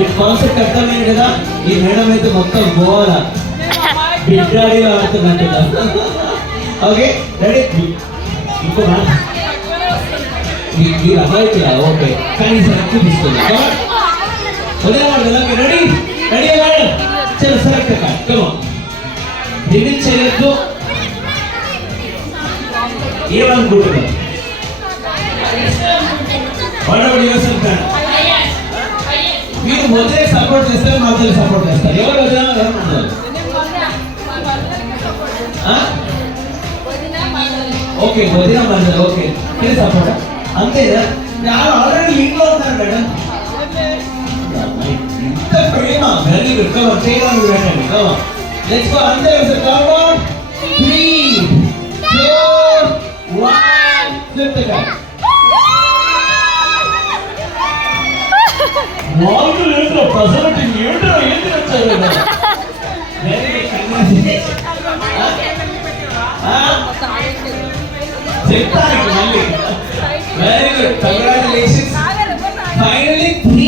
మీకు కాన్సెప్ట్ అర్థమైంది కదా. ఈ మేడం అయితే మొత్తం గోవాల బిడ్డాడిలో ఆడుతున్నట్టు. Okay ready. ఇంకో మీరు అమాయకులా? ఓకే కానీ ఎక్కువ తీసుకుందా వదిలేవాడు కదా. రెడీ రెడీ అవ్వాలి. చలో సెలెక్ట్ కమా రిలీజ్ చేయొద్దు. ఏమనుకుంటున్నారు? మీరు వదిలే సపోర్ట్ చేస్తారు, మాకు సపోర్ట్ చేస్తారు. ఎవరు వదిలేనా ఎవరు? ఓకే వదిన మధ్య. ఓకే మీరు సపోర్ట్ అంతేనా? ఆల్రెడీ ఇంట్లో ఉన్నారు మేడం. ఇంత ప్రేమ. Very good. కమన్ చేయడానికి వెళ్ళండి. Come on let's go. అంతే కమన్ 3 2 1 ఫ్లిప్ ద కార్డ్. వాళ్ళు లేదు ప్రజెంట్ ఏంటో ఏంటి వచ్చారు కదా. Very good. చెప్తాను మళ్ళీ. Very good.